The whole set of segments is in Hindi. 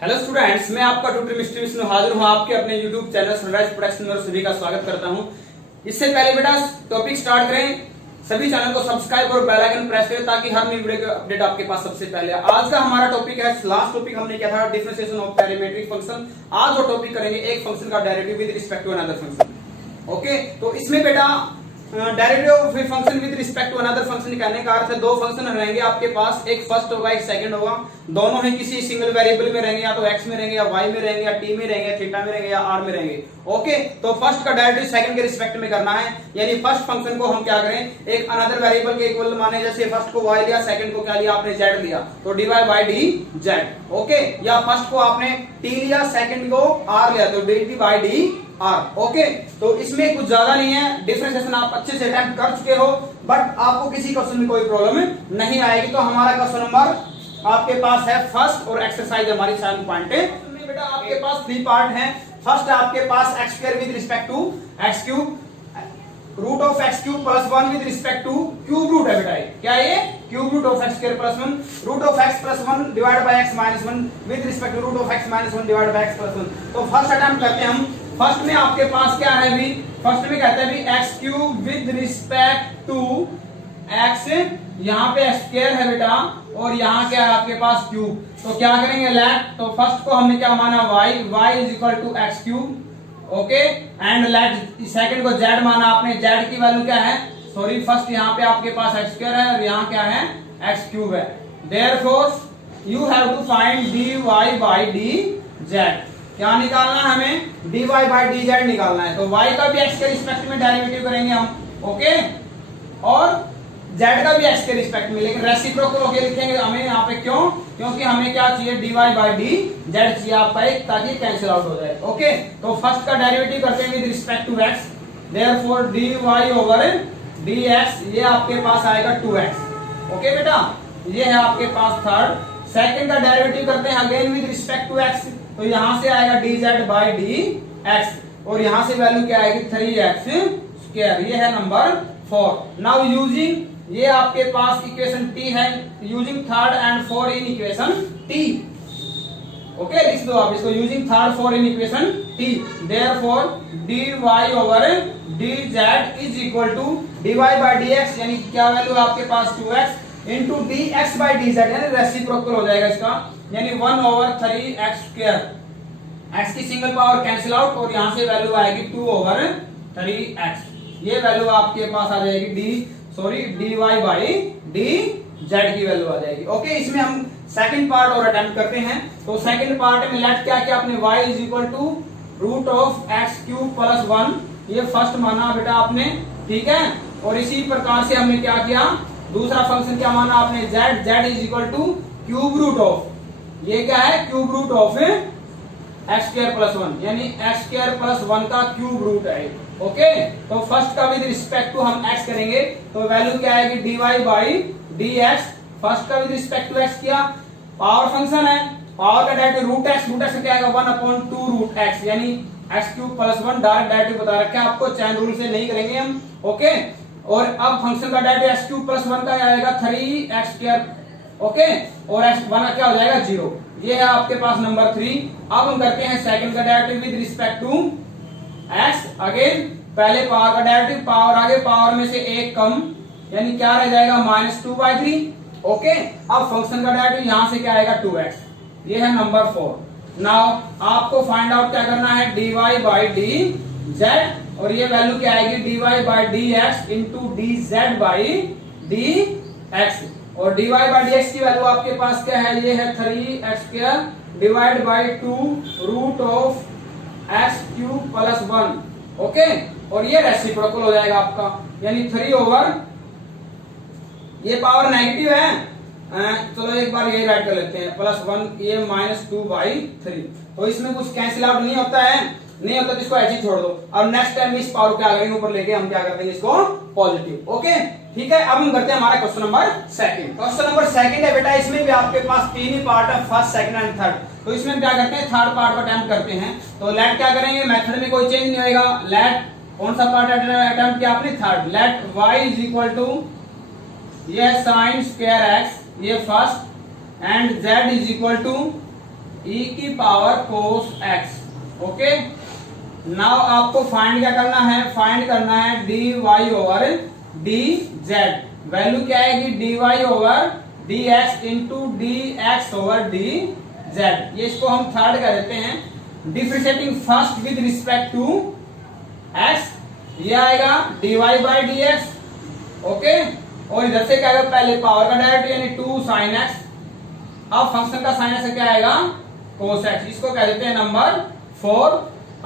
हेलो स्टूडेंट्स, मैं आपका ट्यूटर मिस्टर विष्णु हाजिर हूं आपके अपने यूट्यूब चैनल सनराइज प्रोडक्शन में सभी का स्वागत करता हूं। इससे पहले बेटा टॉपिक स्टार्ट करें, सभी चैनल को सब्सक्राइब और बेल आइकन प्रेस करें ताकि हर नई वीडियो का अपडेट आपके पास सबसे पहले। आज का हमारा टॉपिक है, लास्ट टॉपिक हमने किया था डिफरेंशिएशन ऑफ पैरामीट्रिक फंक्शन। आज वो टॉपिक करेंगे एक फंक्शन का derivative with respect to another function. Okay, तो इसमें बेटा derivative of function with respect to another function कहने का अर्थ है दो फंक्शन रहेंगे आपके पास, एक फर्स्ट होगा एक सेकंड होगा। दोनों ही किसी सिंगल वेरिएबल में रहेंगे, या तो x में रहेंगे या y में रहेंगे या t में रहेंगे या थीटा में रहेंगे या r में रहेंगे। ओके, तो फर्स्ट का डेरिवेटिव सेकंड के रिस्पेक्ट में करना है, यानी फर्स्ट फंक्शन को हम क्या करें, एक अनदर वेरिएबल के इक्वल माने। जैसे फर्स्ट को y लिया, सेकंड को क्या लिया आपने, z लिया, तो dy बाय dz। ओके, या फर्स्ट को आपने t लिया, सेकंड को r लिया, तो dt by d R। Okay, तो इसमें कुछ ज्यादा नहीं है, डिफरेंशिएशन आप अच्छे से अटेम्प्ट कर चुके हो, बट आपको किसी क्वेश्चन में कोई प्रॉब्लम नहीं आएगी। तो हमारा क्वेश्चन नंबर आपके पास है फर्स्ट, और एक्सरसाइज हमारी 7 पॉइंट है। बेटा आपके पास 3 पार्ट हैं। फर्स्ट है आपके पास x square with respect to x cube, root of x cube plus 1 with respect to cube root है बेटा, क्या ये cube root of x square plus 1, root of x plus 1 divide by x minus 1 with respect to root of x minus 1 divide by x plus 1। तो फर्स्ट अटेम्प्ट करते हैं हम। फर्स्ट में आपके पास क्या है भी, फर्स्ट में कहते हैं भी x cube with respect to x, यहाँ पे x स्क्वायर है बेटा, और यहाँ क्या है आपके पास क्यूब। तो क्या करेंगे लेट, तो फर्स्ट को हमने क्या माना y is equal to x cube. Okay, and let second को z माना आपने, z की वैल्यू क्या है, सॉरी फर्स्ट यहाँ पे आपके पास x स्क्वायर है और यहाँ क्या है x क्यूब है। Therefore you have to find dy by dz। क्या निकालना है हमें, dy बाय dz निकालना है। तो y का भी x के रिस्पेक्ट में डेरिवेटिव करेंगे हम। ओके, और z का भी x के रिस्पेक्ट में, लेकिन रेसिप्रोकल होके लिखेंगे हमें यहाँ पे। क्यों, क्योंकि हमें क्या चाहिए, dy बाय dz चाहिए आपका एक, ताकि कैंसिल आउट हो जाए। ओके, तो फर्स्ट का डेरिवेटिव करते हैं with respect to x, therefore dy over dx, ये आपके पास आएगा 2x। ओके बेटा, ये है आपके पास थर्ड। सेकंड का डेरिवेटिव करते हैं again with respect to x, तो यहां से आएगा dz बाय dx, और यहां से वैल्यू क्या आएगी 3x स्क्वायर, ये है नंबर 4। नाउ यूजिंग, ये आपके पास इक्वेशन t है, using third and 4 in equation t। Okay, लिख दो आप इसको, using third 4 in equation t, therefore dy over dz is equal to dy by dx, यानी क्या वैल्यू आपके पास 2x into dx by dz, यानी रेसिप्रोकल हो जाएगा इसका, यानी 1 ओवर 3x स्क्वायर। x की सिंगल पावर कैंसिल आउट, और यहां से वैल्यू आएगी 2 ओवर 3x, ये वैल्यू आपके पास आ जाएगी dy बाय dz की वैल्यू आ जाएगी। ओके, इसमें हम सेकंड पार्ट और अटेम्प्ट करते हैं। तो सेकंड पार्ट में लेट क्या किया आपने, y is equal to root of x cube plus 1, ये फर्स्ट माना बेटा आपने, ठीक है। और इसी प्रकार से हमने क्या किया, दूसरा फंक्शन क्या माना आपने, z is equal to cube root of, ये क्या है cube root of x square plus 1, यानी x स्क्वायर प्लस 1 का क्यूब रूट है। ओके, तो फर्स्ट का विद रिस्पेक्ट टू हम x करेंगे, तो वैल्यू क्या आएगी dy बाय dx। फर्स्ट का विद रिस्पेक्ट टू x किया, पावर फंक्शन है, पावर का डेरिवेटिव रूट x क्या आएगा 1/2 रूट x, यानी x cube plus 1 direct derivative बता रखा है आपको, चैन रूल से नहीं करेंगे हम। ओके, और अब फंक्शन का डेरिवेटिव x क्यूब प्लस 1 का आएगा 3x स्क्वायर। ओके, और x1 क्या हो जाएगा 0, ये है आपके पास नंबर 3। अब हम करते हैं सेकंड का derivative with respect to x। Again पहले पावर का डेरिवेटिव, पावर आगे पावर में से एक कम, यानी क्या रह जाएगा -2/3। ओके, अब फंक्शन का डेरिवेटिव यहां से क्या आएगा 2x, ये है नंबर 4। नाउ आपको फाइंड आउट क्या करना है, dy बाय dz, और ये वैल्यू क्या आएगी dy by dx into dz by dx, और dy बाय dx की वैल्यू आपके पास क्या है, ये है 3x square divide by 2 root of x cube plus 1। Okay, और ये रेसिप्रोकल हो जाएगा आपका, यानी 3 ओवर, ये पावर नेगेटिव है, चलो एक बार ये राइट कर लेते हैं, प्लस 1, ये -2/3। तो इसमें कुछ कैंसिल आउट नहीं होता है, नहीं होता तो इसको ऐसे ही छोड़ दो। अब नेक्स्ट टाइम इस पावर क्या करेंगे, ऊपर लेके हम क्या कर देंगे इसको पॉजिटिव। ओके, ठीक है। अब हम करते हैं हमारा question number second. Question number second है बेटा, इसमें भी आपके पास 3 ही पार्ट है, फर्स्ट सेकंड एंड थर्ड। तो इसमें क्या करते हैं, थर्ड पार्ट को अटेम्प्ट करते हैं। तो लेट क्या करेंगे, मेथड में कोई चेंज नहीं होगा। लेट कौन सा पार्ट अटेम्प्ट किया आपने, third. Let y is equal to, ये साइन स्क्वायर x, ये first, and z is equal to e की power cos x। Okay, now आपको फाइंड क्या करना है, फाइंड करना है dy ओवर dz। वैल्यू क्या आएगी, dy over dx into dx over dz। ये इसको हम थर्ड कर देते हैं, differentiating first with respect to x, ये आएगा dy बाई dx। ओके, और इधर से क्या आएगा, पहले पावर का डायरेक्ट यानी 2 sin x, अब फंक्शन का sin x क्या आएगा, cos x। इसको कह देते हैं नंबर 4।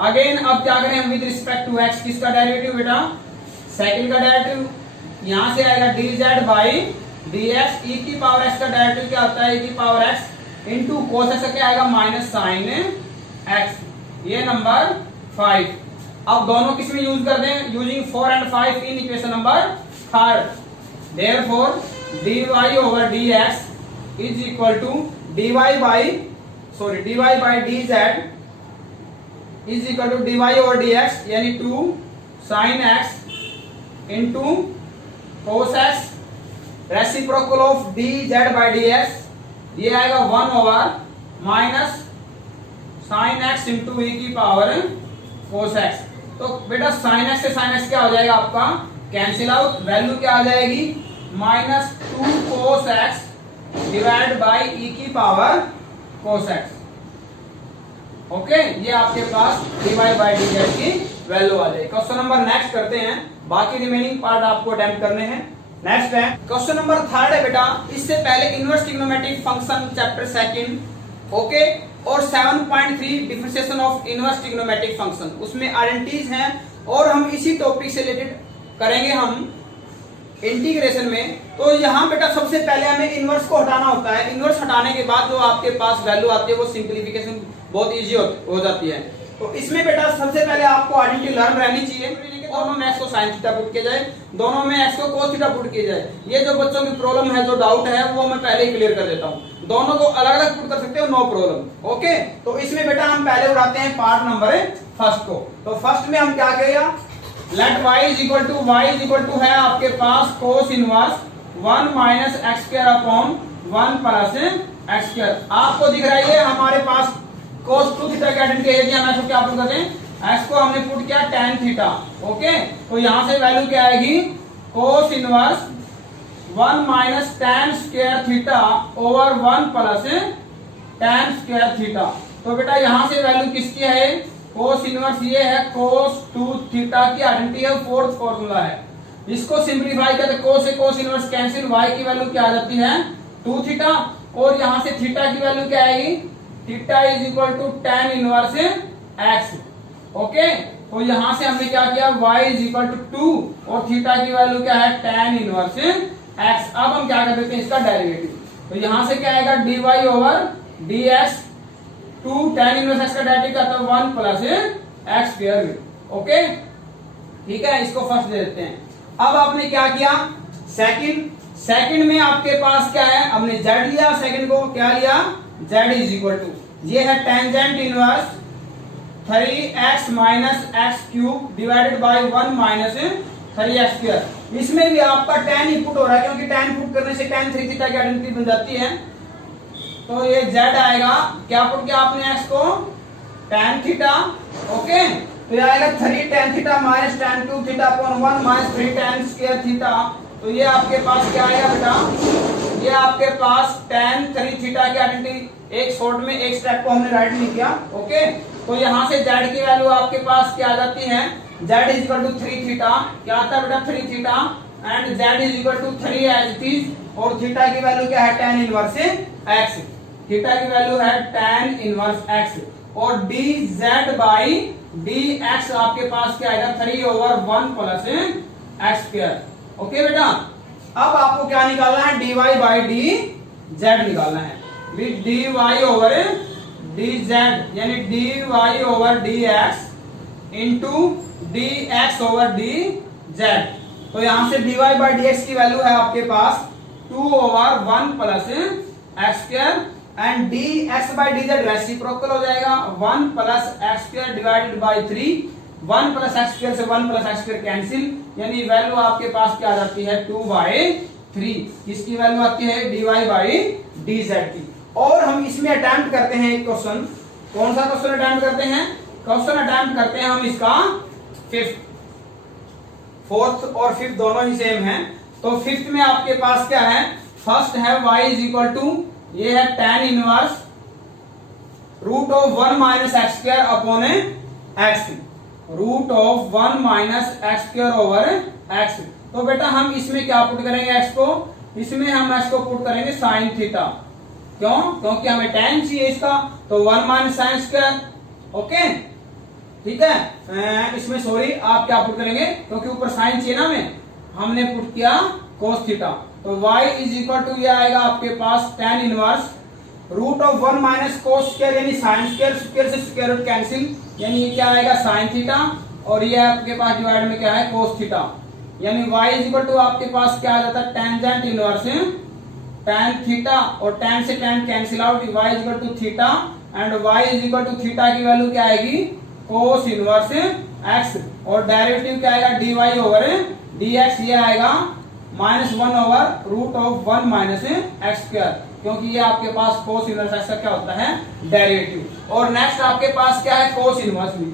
अगेन अब क्या करें, विद रिस्पेक्ट टू x किसका डेरिवेटिव बेटा, सेकंड का डेरिवेटिव, यहां से आएगा dz बाई dx। e की पावर x का डेरिवेटिव क्या होता है, e की power x into cos x क्या आएगा, माइनस साइन x। ये नंबर 5। अब दोनों किस में यूज कर दें, using 4 and 5 in equation number 3। Therefore dy over dx is equal to dy by dz is equal to dy over dx यानी 2 sin x into cos x reciprocal of dz by dx, ये आएगा 1 over minus sin x into e की पावर cos x। तो बेटा sin x से sin x क्या हो जाएगा आपका, कैंसिल आउट, वैल्यू क्या आ जाएगी, minus 2 cos x divide by e की पावर cos x। ओके, ये आपके पास dy बाई dz की वैल्यू आ जाएगी। क्वेश्चन नंबर नेक्स्ट करते हैं, बाकी रिमेनिंग पार्ट आपको अटेम्प्ट करने हैं। नेक्स्ट है क्वेश्चन नंबर 3 है बेटा, इससे पहले inverse trigonometric function chapter 2 okay, और 7.3 differentiation of inverse trigonometric function, उसमें आइडेंटिटीज हैं, और हम इसी टॉपिक से रिलेटेड करेंगे हम इंटीग्रेशन में। तो यहाँ बेटा सबसे पहले हमें इनवर्स को हटाना होता है, इनवर्स हटाने के बाद जो आपके पास वैल्यू आती है वो सिंप्लीफिकेशन बहुत इजी हो जाती है। तो इसमें बेटा सबसे पहले आपको आइडेंटिटी लर्न रहनी चाहिए, दोनों में x को sin थीटा पुट किया जाए, दोनों में x को cos थीटा पुट किया जाए। ये जो बच्चों की प्रॉब्लम है, जो डाउट है, वो मैं पहले ही क्लियर कर देता हूँ। दोनों को अलग अलग पुट कर सकते हो, नो प्रॉब्लम। ओके, तो इसमें बेटा हम पहले उड़ाते हैं पार्ट नंबर फर्स्ट को। तो फर्स्ट में हम क्या किया, let y is equal to है आपके पास cos inverse 1 minus x square upon 1 plus x square. आपको दिख रहा है ये हमारे पास cos 2 थीटा की आइडेंटिटी है, हम क्या पुट करते हैं, x को हमने पुट किया tan थीटा। ओके, तो यहां से वैल्यू क्या आएगी, cos inverse 1 minus tan square theta over 1 plus tan square theta. तो बेटा यहां से वैल्यू किसकी है, cos इनवर्स ये है cos 2 थीटा की आइडेंटिटी है, फोर्थ फॉर्मूला है। इसको सिंप्लीफाई करते cos से cos इनवर्स कैंसिल, y की वैल्यू क्या आ जाती है 2 थीटा, और यहां से थीटा की वैल्यू क्या आएगी, theta is equal to tan inverse x। Okay, तो यहां से हमने क्या किया, y इज इक्वल टू 2 और थीटा की वैल्यू क्या है tan इनवर्स x। अब हम क्या कर देते हैं इसका डेरिवेटिव, तो यहां से क्या आएगा dy over dx, 2 tan inverse x का डेरिवेटिव करता है 1 प्लस x स्क्वायर। ओके, ठीक है, इसको फर्स्ट दे देते हैं। अब आपने क्या किया, सेकंड में आपके पास क्या है, हमने z लिया, सेकंड को क्या लिया, z इज इक्वल टू, ये है tangent inverse 3x minus x cube divided by 1 minus 3x square. इसमें भी आपका tan ही पुट हो रहा है, क्योंकि tan पुट करने से tan 3 थीटा की आइडेंटिटी बन जाती है। तो ये z आएगा, क्या पुट किया आपने x को, tan थीटा। ओके, तो ये आएगा 3 tan theta minus tan 2 theta upon 1 minus 3 tan square theta. तो ये आपके पास क्या आएगा बेटा, ये आपके पास tan 3 थीटा की आइडेंटिटी, एक शॉर्ट में एक स्टेप को हमने राइट नहीं किया। ओके, तो यहां से z की वैल्यू आपके पास क्या आ जाती है, z is equal to 3 theta, क्या आता है बेटा 3 theta, and z is equal to 3 as it is, और थीटा की वैल्यू क्या है tan इनवर्स x, थीटा की वैल्यू है tan इनवर्स x, और dz बाई dx आपके पास क्या आएगा 3 over 1 plus x square. Okay बेटा, अब आपको क्या निकालना है, dy बाई dz निकालना है, विद dy ओवर dz यानी dy over dx into dx over dz। तो यहां से dy बाई dx की वैल्यू है आपके पास 2 over 1 plus x square, and dx by dz reciprocal हो जाएगा 1 plus x square divided by 3, 1 plus x square से 1 प्लस एक्स स्क्वायर कैंसिल, यानी वैल्यू आपके पास क्या आ जाती है 2/3। किसकी वैल्यू आती है, dy बाई dz की। और हम इसमें अटेम्प्ट करते हैं एक क्वेश्चन। कौन सा क्वेश्चन अटेम्प्ट करते हैं? क्वेश्चन अटेम्प्ट करते हैं हम इसका फिफ्थ। फोर्थ और फिफ्थ दोनों ही सेम है। तो फिफ्थ में आपके पास क्या है? फर्स्ट है y इज इक्वल टू, ये है tan inverse root of 1 minus x square upon x, root of 1 minus x square over x. तो बेटा हम इसमें क्या पुट करेंगे x को? इसमें हम x को पुट करेंगे साइन थीटा। क्यों? क्योंकि हमें tan चाहिए इसका, तो 1 माइनस साइन स्क्वायर। ओके, ठीक है। इसमें सॉरी आप क्या पुट करेंगे, क्योंकि ऊपर साइन चाहिए ना हमें, हमने पुट किया cos थीटा। तो y इज इक्वल टू, ये आएगा आपके पास tan inverse root of 1 minus cos square यानी साइन स्क्वायर, स्क्वायर से स्क्वायर रूट कैंसिल, यानी ये क्या आएगा साइन थीटा, और ये आपके पास डिवाइड में क्या है कोस थीटा, यानी y इज इक्वल टू आपके पास क्या आ जाता है टेंजेंट इनवर्स tan थीटा, और tan से tan cancel out, y is equal to theta, and y is equal to theta की वैल्यू क्या आएगी कोस इनवर्स x, और डेरिवेटिव क्या आएगा dy ओवर dx, ये आएगा -1 over root of 1 minus x square, क्योंकि ये आपके पास कोस इनवर्स एक्स का क्या होता है डेरिवेटिव। और नेक्स्ट आपके पास क्या है कोस इनवर्स भी।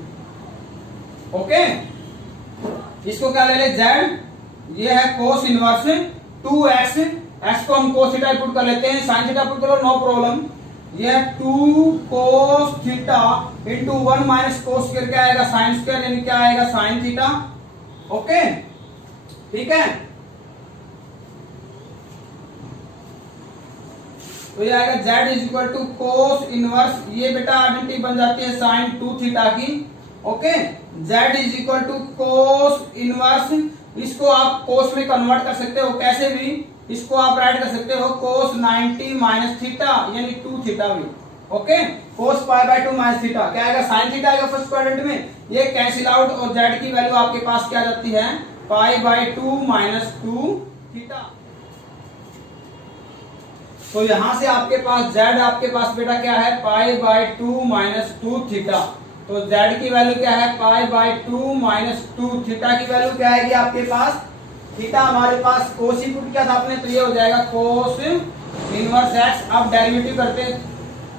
ओके, इसको क्या ले ले z, ये है कोस इनवर्स 2x, x को हम कोस थीटा पुट कर लेते हैं, साइन थीटा पुट करो नो प्रॉब्लम। ये 2 cos theta into 1 minus cos square क्या आएगा साइन स्क्वायर, यानी क्या आएगा साइन थीटा। ओके, ठीक है। तो ये आएगा z is equal to cos inverse, ये बेटा आइडेंटिटी बन जाती है साइन 2 थीटा की। Okay, z is equal to cos inverse, इसको आप कोस में कन्वर्ट कर सकते हो, कैसे भी इसको आप राइट कर सकते हो कोस 90 माइनस थीटा यानी 2 थीटा भी। Okay, cos pi by 2 minus theta क्या आएगा साइन थीटा आएगा फर्स्ट क्वाड्रेंट में, ये कैंसिल आउट, और z की वैल्यू आपके पास क्या जाती है पाई बाय 2 माइनस 2 थीटा। तो यहां से आपके पास z आपके पास बेटा क्या है पाई बाय 2 माइनस 2 थीटा, तो z की वैल्यू क्या है पाई बाय 2 माइनस 2 थीटा की वैल्यू क्या आएगी आपके पास, थीटा हमारे पास कोस ही पुट किया था आपने, तो ये हो जाएगा कोस इनवर्स x। अब डेरिवेटिव करते हैं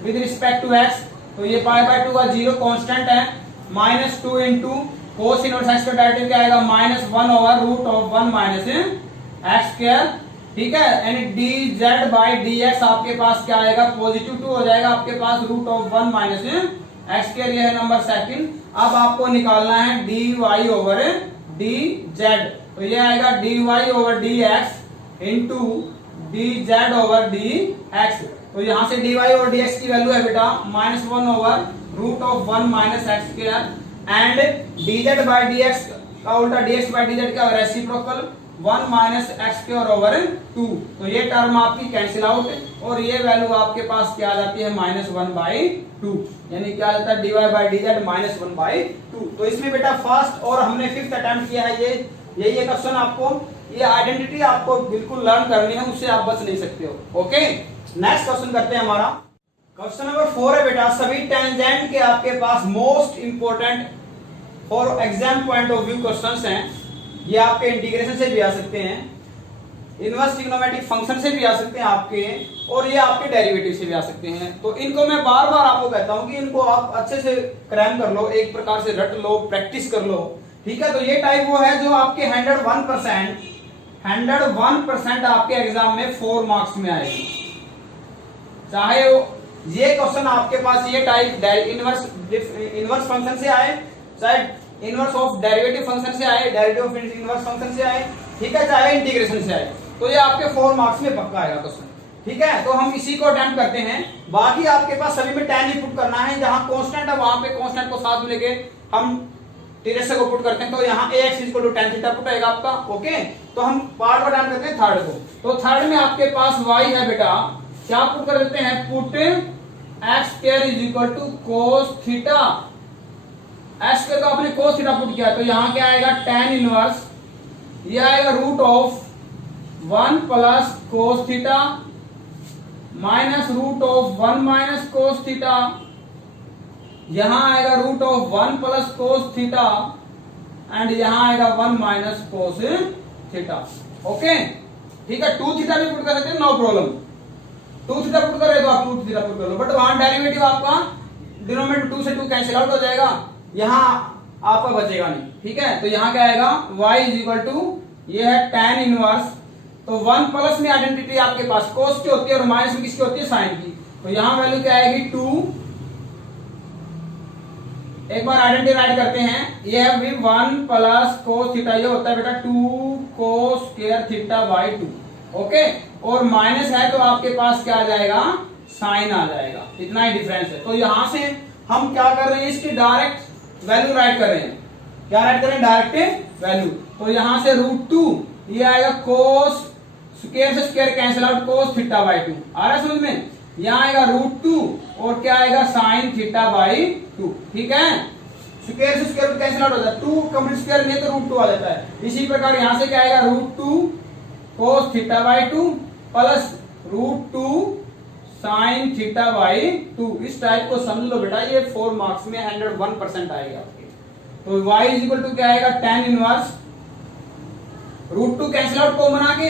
विद रिस्पेक्ट टू x, तो ये पाई बाय 2 का 0 कांस्टेंट है, -2 इंटू कोस इनवर्स x का डेरिवेटिव क्या आएगा -1 over root of 1 minus x square, ठीक है, यानी dz बाई dx आपके पास क्या आएगा पॉजिटिव 2 हो जाएगा आपके पास root of 1 minus x square, ये है नंबर सेकंड। अब आपको निकालना है dy ओवर dz, तो ये आएगा dy over dx into dz over dx। तो यहां से dy ओवर dx की वैल्यू है बेटा -1 over root of 1 minus x square, and dz by dx का उल्टा dx बाई dz का reciprocal 1 minus x square over 2, तो ये टर्म आपकी कैंसिल आउट, और ये वैल्यू आपके पास क्या आ जाती है -1 बाई 2, यानी क्या आ जाता है dy बाई dz -1 बाई 2। तो इसमें बेटा फर्स्ट और हमने फिफ्थ अटेम्प्ट किया है, ये क्वेश्चन आपको, ये आइडेंटिटी आपको बिल्कुल लर्न करनी है, उससे आप बच नहीं सकते हो। ओके, नेक्स्ट क्वेश्चन करते हैं हमारा क्वेश्चन नंबर 4 है बेटा, सभी टेंजेंट के आपके पास most important for exam point of view questions हैं। ये आपके इंटीग्रेशन से भी आ सकते हैं, इनवर्स ट्रिग्नोमेट्रिक फंक्शन से भी आ सकते हैं आपके, और ये आपके डेरिवेटिव से भी आ सकते हैं। तो इनको मैं बार बार आपको कहता हूं कि इनको आप अच्छे से क्रैम कर लो, एक प्रकार से रट लो, प्रैक्टिस कर लो, ठीक है। तो ये टाइप वो है जो आपके 101% आपके एग्जाम में 4 मार्क्स में आएगी, चाहे ये क्वेश्चन आपके पास ये टाइप इनवर्स फंक्शन से आए, चाहे इनवर्स ऑफ डेरिवेटिव फंक्शन से आए, डेरिवेटिव ऑफ इनवर्स फंक्शन से आए, ठीक है, चाहे इंटीग्रेशन से आए, तो ये आपके 4 मार्क्स में पक्का आएगा क्वेश्चन, ठीक है। तो हम इसी को अटेम्प्ट करते हैं। बाकी आपके पास सभी में tan ही पुट करना है, जहां कांस्टेंट है वहां पे कांस्टेंट को साथ में लेके हम टिरेस को पुट करते हैं, तो यहाँ ax equal to tan theta put आएगा आपका। ओके, तो हम पार्ट को अटेम्प्ट करते हैं थर्ड को। तो थर्ड में आपके पास y है बेटा, क्या पुट कर देते हैं put x square is equal to cos theta, x square का आपने cos थीटा पुट किया, तो यहाँ क्या आएगा tan इनवर्स, ये आएगा root of 1 plus cos theta minus root of 1 minus cos theta, यहां आएगा root of 1 plus cos theta, and यहां आएगा 1 माइनस cos थीटा। ओके, ठीक है, 2 थीटा भी पुट कर सकते हैं नो प्रॉब्लम। 2 थीटा पुट कर रहे हो तो आप 2 थीटा पुट कर लो, बट वहां डेरिवेटिव आपका डिनोमिनेटर 2 से 2 कैंसिल आउट हो जाएगा, यहाँ आपका बचेगा नहीं। ठीक है, तो यहाँ क्या आएगा y इज इक्वल टू ये है tan इनवर्स, तो 1 प्लस में आइडेंटिटी आपके पास cos की होती है और माइनस में किसकी होती है sin की, तो यहाँ वैल्यू क्या आएगी 2। एक बार आइडेंटिटी राइट करते हैं, ये है भी 1 प्लस cos थीटा, ये होता है बेटा 2 cos square theta by 2। Okay, और माइनस है तो आपके पास क्या आ जाएगा साइन आ जाएगा, इतना ही डिफरेंस है। तो यहां से हम क्या कर रहे हैं, इसकी डायरेक्ट वैल्यू राइट कर रहे हैं। क्या राइट कर रहे हैं, डायरेक्ट वैल्यू। तो यहां से √2 ये आएगा cos स्क्वायर से square cancel out cos theta by 2, आ रहा है समझ में। यहाँ आएगा √2 और क्या आएगा sin थीटा बाई 2। ठीक है, स्क्वायर से स्क्वायर कैंसिल आउट हो जाता है, 2 कंप्लीट स्क्वायर नहीं तो √2 आ जाता है। इसी प्रकार यहां से क्या आएगा √2 cos theta by 2 plus √2 sin theta by 2। इस टाइप को समझ लो बेटा, ये 4 मार्क्स में 101% आएगा आपके। तो y इज इक्वल टू क्या आएगा tan inverse, √2 cancel out common आके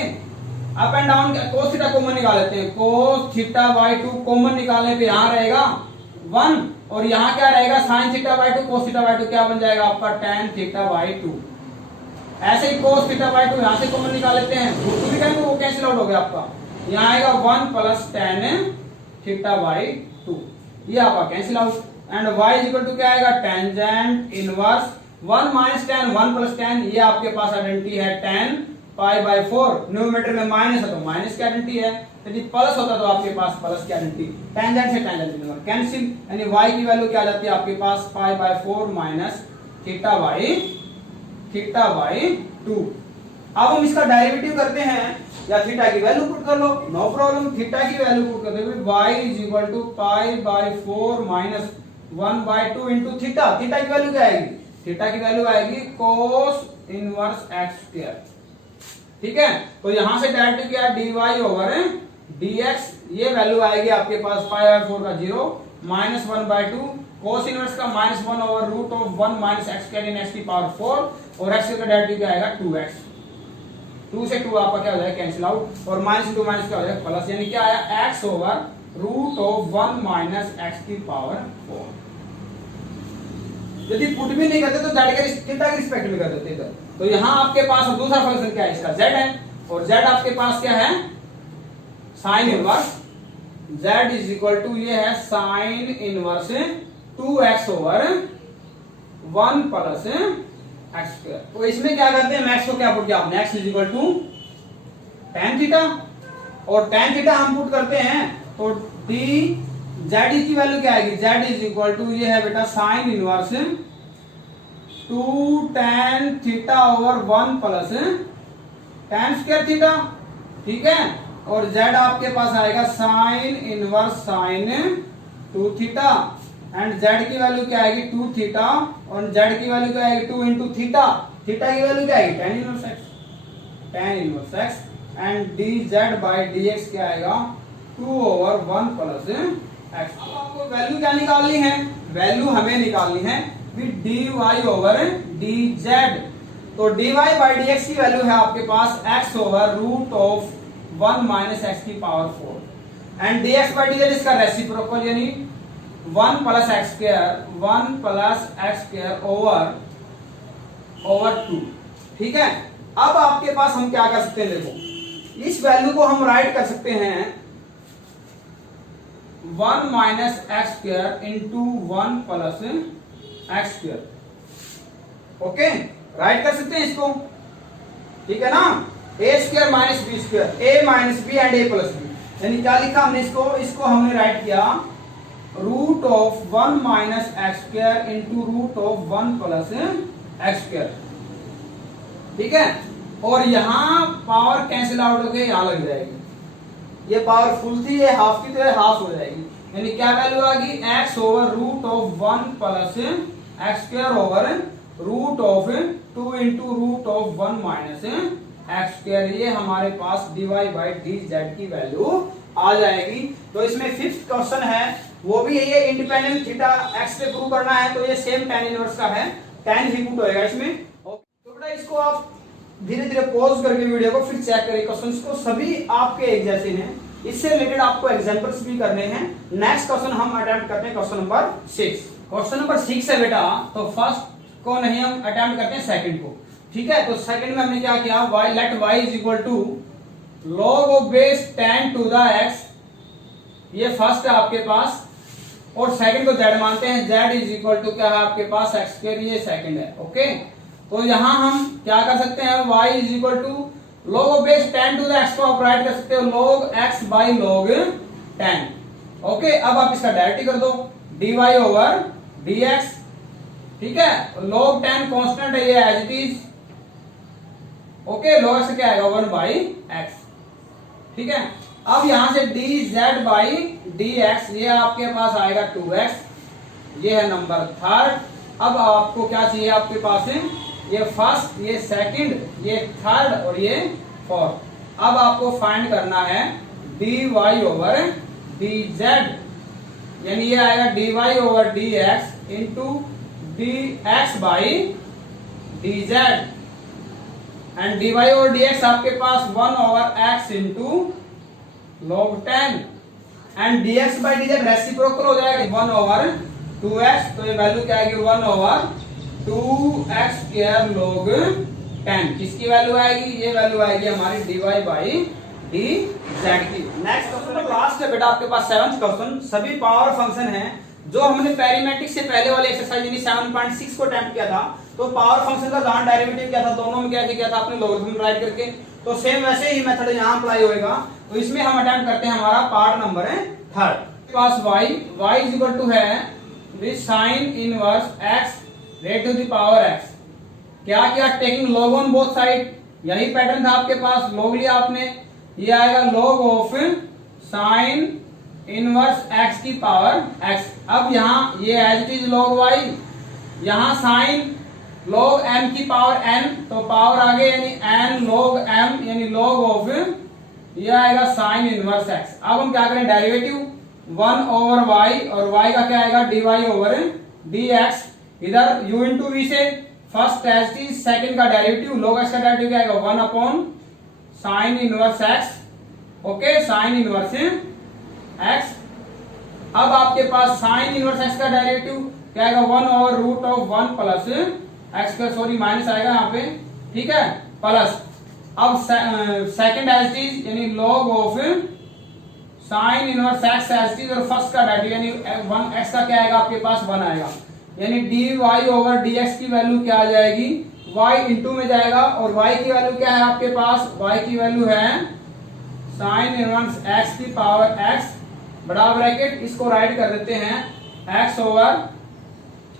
up and down cos theta common निकाल लेते हैं, cos थीटा बाई 2 कॉमन निकालने पे यहाँ रहेगा 1 और यहाँ क्या रहेगा sin theta by 2 cos theta by 2 क्या बन जाएगा आपका tan थीटा बाई 2। ऐसे ही cos थीटा बाई 2 यहाँ से कॉमन निकाल लेते हैं, √2 भी कहेंगे वो कैंसिल आउट हो गया आपका, यहाँ आएगा 1 प्लस tan थीटा बाई 2, ये आपका cancel out. And y is equal to क्या आएगा tangent inverse 1 minus tan 1 plus tan, ये आपके पास आइडेंटिटी है tan पाई बाई 4। न्यूमरेटर में माइनस है तो माइनस की आइडेंटिटी है, यदि प्लस होता तो आपके पास प्लस की आइडेंटिटी। टेंजेंट से टेंजेंट इनवर्स कैंसिल, यानी y की वैल्यू क्या आ जाती है आपके पास pi by 4 minus theta by 2। अब हम इसका डेरिवेटिव करते हैं या थीटा की वैल्यू पुट कर लो, नो प्रॉब्लम। थीटा की वैल्यू पुट करते हुए y is equal to pi by 4 minus 1 by 2 into theta. Theta की वैल्यू क्या आएगी, थीटा की वैल्यू आएगी cos इनवर्स x स्क्वायर। ठीक है, तो यहां से डायरेक्ट क्या dy ओवर dx, ये वैल्यू आएगी आपके पास पाई बाई 4 का 0 माइनस 1 बाई 2 cos इनवर्स का -1 ओवर √1 माइनस x स्क्वायर इन x की पावर 4 और x का डायरेक्ट क्या आएगा 2x। 2 से 2 आपका क्या हो जाएगा कैंसिल आउट और माइनस टू माइनस क्या हो जाएगा प्लस, यानी क्या आया x ओवर √1 माइनस x की पावर 4। यदि पुट भी नहीं करते तो z के थीटा के रिस्पेक्ट में कर देते इधर। तो यहां आपके पास दूसरा फंक्शन क्या है, इसका z है और z आपके पास क्या है sine inverse, z is equal to ये है sine inverse 2x over 1 plus x square. तो इसमें क्या करते हैं, मैक्स को क्या पुट किया आपने, x is equal to tan theta और tan थीटा हम पुट करते हैं तो d z की वैल्यू क्या आएगी, z इज इक्वल टू ये है बेटा sine inverse 2 tan theta over 1 plus tan square theta. ठीक है, और z आपके पास आएगा sine inverse sine 2 theta and z की वैल्यू क्या आएगी 2 थीटा और z की वैल्यू क्या आएगी 2 इंटू थीटा। थीटा की वैल्यू क्या आएगी tan inverse x and dz by dx क्या आएगा 2 ओवर 1 प्लस x। अब आपको वैल्यू क्या निकालनी है, वैल्यू हमें निकालनी है dy ओवर dz। तो dy बाई dx की वैल्यू है आपके पास x ओवर √1 माइनस x की power 4 and dx by dz इसका रेसिप्रोकल यानी 1 प्लस x स्क्वायर ओवर 2। ठीक है, अब आपके पास हम क्या कर सकते हैं, देखो इस वैल्यू को हम राइट कर सकते हैं 1 minus x square into 1 plus x square. Okay, write कर सकते हैं इसको, ठीक है ना, a square minus b square, a minus b and a plus b, यानी क्या लिखा हमने इसको हमने राइट किया √1 minus x square into √1 plus x square. ठीक है, और यहां पावर कैंसिल आउट होकर यहां लग जाएगी, ये पावर फुल थी ये हाफ की तो ये हाफ हो जाएगी, यानी क्या वैल्यू आ गई x over √1 plus x square over √2 into √1 minus x square. ये हमारे पास dy बाई dz की वैल्यू आ जाएगी। तो इसमें फिफ्थ क्वेश्चन है, वो भी यही है, इंडिपेंडेंट थीटा x पे प्रूव करना है, तो ये सेम tan इनवर्स का है, tan ही पुट होएगा इसमें। तो बेटा इसको आप धीरे धीरे पॉज करके वीडियो को फिर चेक करें, क्वेश्चंस को सभी आपके एक जैसे हैं, इससे रिलेटेड आपको एग्जांपल्स भी करने हैं। नेक्स्ट क्वेश्चन हम अटेम्प्ट करते हैं क्वेश्चन नंबर 6। क्वेश्चन नंबर 6 है बेटा, तो फर्स्ट को नहीं हम अटेम्प्ट करते हैं, सेकंड को। ठीक है, तो सेकंड में हमने क्या किया, y let y is equal to log of base 10 to the x, ये फर्स्ट है आपके पास, और सेकंड को z मानते हैं, z इज इक्वल टू क्या है आपके पास x स्क्वायर, ये सेकंड है। ओके, तो यहां हम क्या कर सकते हैं, y is equal to log of base 10 to the x को आप राइट कर सकते हो log x by log 10। Okay, अब आप इसका डायरेक्ट कर दो, dy ओवर dx। ठीक है, log 10 कांस्टेंट है ये as it is. Okay, log x क्या आएगा 1 बाई x। ठीक है, अब यहां से dz बाई dx, ये आपके पास आएगा 2x, ये है नंबर थर्ड। अब आपको क्या चाहिए, आपके पास है ये फर्स्ट, ये सेकंड, ये थर्ड और ये फोर्थ। अब आपको फाइंड करना है dy ओवर dz, यानी ये आएगा dy over dx into dx by dz, and dy over dx आपके पास 1 over x into log 10, and dx by dz reciprocal हो जाएगा 1 ओवर 2x, तो ये वैल्यू क्या आएगी 1 ओवर 2x स्क्वायर log 10। किसकी वैल्यू आएगी, ये वैल्यू आएगी हमारी dy बाई dz की। नेक्स्ट क्वेश्चन लास्ट है बेटा आपके पास 7th क्वेश्चन, सभी पावर फंक्शन है जो हमने पैरीमेट्रिक से पहले वाले एक्सरसाइज यानी 7.6 को अटेम्प्ट किया था। तो पावर फंक्शन का जहां डेरिवेटिव क्या था, दोनों में क्या किया था आपने, लॉगरिथम राइट करके। तो सेम वैसे ही मेथड यहां अप्लाई होएगा। तो इसमें हम अटेम्प्ट करते हैं, हमारा पार्ट नंबर है थर्ड। पास y इज इक्वल टू है with sine inverse x raised to the power x। क्या किया, taking log on both side, यही पैटर्न था आपके पास, log लिया आपने, ये आएगा log of sine inverse x की पावर x। अब यहाँ ये as it is log y, यहाँ साइन log m की पावर n, तो पावर आगे यानी n log m यानी log ऑफ, ये आएगा साइन इनवर्स x। अब हम क्या करें, डेरिवेटिव 1 ओवर y, और y का क्या आएगा dy ओवर dx, इधर u इंटू v से first as it is, second का डेरिवेटिव log x का डेरिवेटिव क्या आएगा 1 upon sine inverse x। Okay, sine inverse x। अब आपके पास साइन इनवर्स x का डेरिवेटिव क्या आएगा 1 over root of 1 plus x square, sorry minus आएगा यहाँ पे। ठीक है, प्लस अब सेकंड एज इट इज यानी log of sine inverse x as it is, और फर्स्ट का डेरिवेटिव यानी 1 x का क्या आएगा आपके पास 1 आएगा, यानी dy ओवर dx की वैल्यू क्या आ जाएगी, y इंटू में जाएगा, और y की वैल्यू क्या है आपके पास, y की वैल्यू है साइन इनवर्स x की पावर x, बड़ा ब्रैकेट, इसको राइट कर देते हैं x over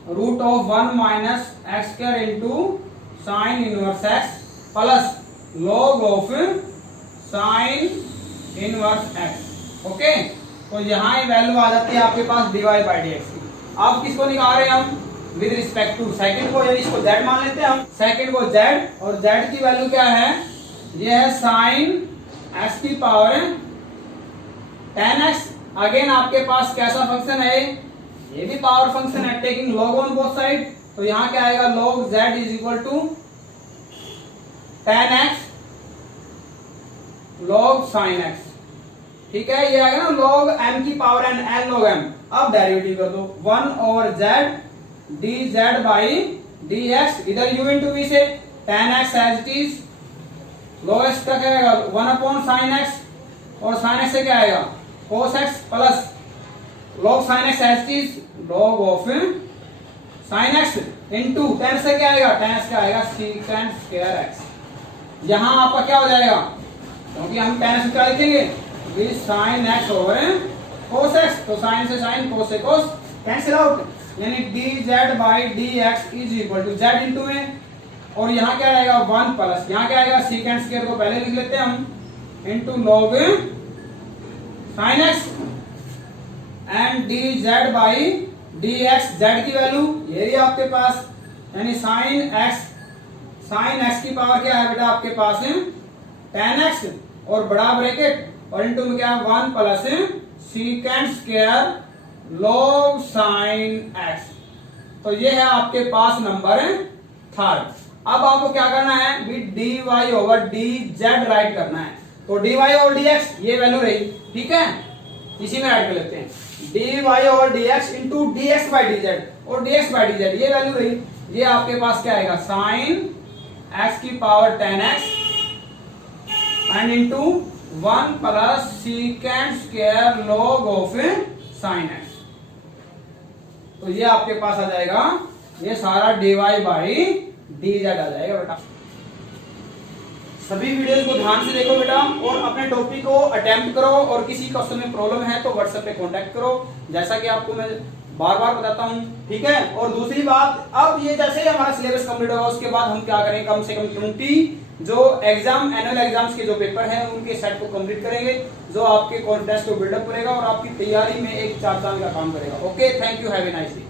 root of 1 minus x square into sine inverse x plus log of sine inverse x। Okay, तो यहाँ वैल्यू आ जाती है आपके पास dy बाई dx की। अब किसको निकाल रहे हैं हम, विद रिस्पेक्ट टू सेकंड को, यानी इसको z मान लेते हैं हम, सेकंड को z, और z की वैल्यू क्या है, ये है साइन x की पावर 10x। अगेन आपके पास कैसा फंक्शन है, ये भी पावर फंक्शन है, taking log on both side, तो यहाँ क्या आएगा log z is equal to 10x log sin x। ठीक है, ये आएगा ना log m की पावर n log m। अब डेरिवेटिव कर दो 1 over z dz by dx, इधर u इंटू v से 10x as it is, log x का क्या आएगा 1 अपॉन साइन x, और साइन x से क्या आएगा cos x plus log sin x as it is log of sin x into 10 से क्या आएगा, 10 का आएगा secant स्क्वायर x। यहां आपका क्या हो जाएगा, क्योंकि हम 10 क्या लिखेंगे with sine x over cos x, तो साइन से साइन, cos से cos, कैंसिल आउट, यानी dz by dx is equal to z into में, और यहाँ क्या आएगा 1 प्लस, यहाँ क्या आएगा secant स्क्वायर को पहले लिख लेते हैं हम, into log sin x, and dz by dx, z की वैल्यू ये रही आपके पास, यानी साइन x की पावर क्या है बेटा आपके पास है 10x, और बड़ा ब्रैकेट, और इंटू में क्या है 1 plus secant square log sin x। तो ये है आपके पास नंबर थर्ड। अब आपको क्या करना है, dy ओवर dz राइट करना है। तो dy और dx ये वैल्यू रही, ठीक है, इसी में ऐड कर लेते हैं, dy और dx into dx by dz, और dx बाई dz ये वैल्यू रही, ये आपके पास क्या आएगा, साइन x की power 10x and into 1 plus secant square log of sine x। तो ये आपके पास आ जाएगा, ये सारा dy बाई dz आ जाएगा बेटा। सभी वीडियोस को ध्यान से देखो बेटा, और अपने टॉपिक को अटेम्प्ट करो, और किसी क्वेश्चन में प्रॉब्लम है तो व्हाट्सएप पे कांटेक्ट करो, जैसा कि आपको मैं बार बार बताता हूं, ठीक है। और दूसरी बात, अब ये जैसे ही हमारा सिलेबस कंप्लीट होगा उसके बाद हम क्या करेंगे, कम से कम 20 जो एग्जाम एनुअल एग्जाम्स के जो पेपर हैं उनके सेट को कंप्लीट करेंगे, जो आपके कॉन्फिडेंस को बिल्डअप करेगा और आपकी तैयारी में एक चार चांद का काम करेगा। Okay, thank you, have a nice day.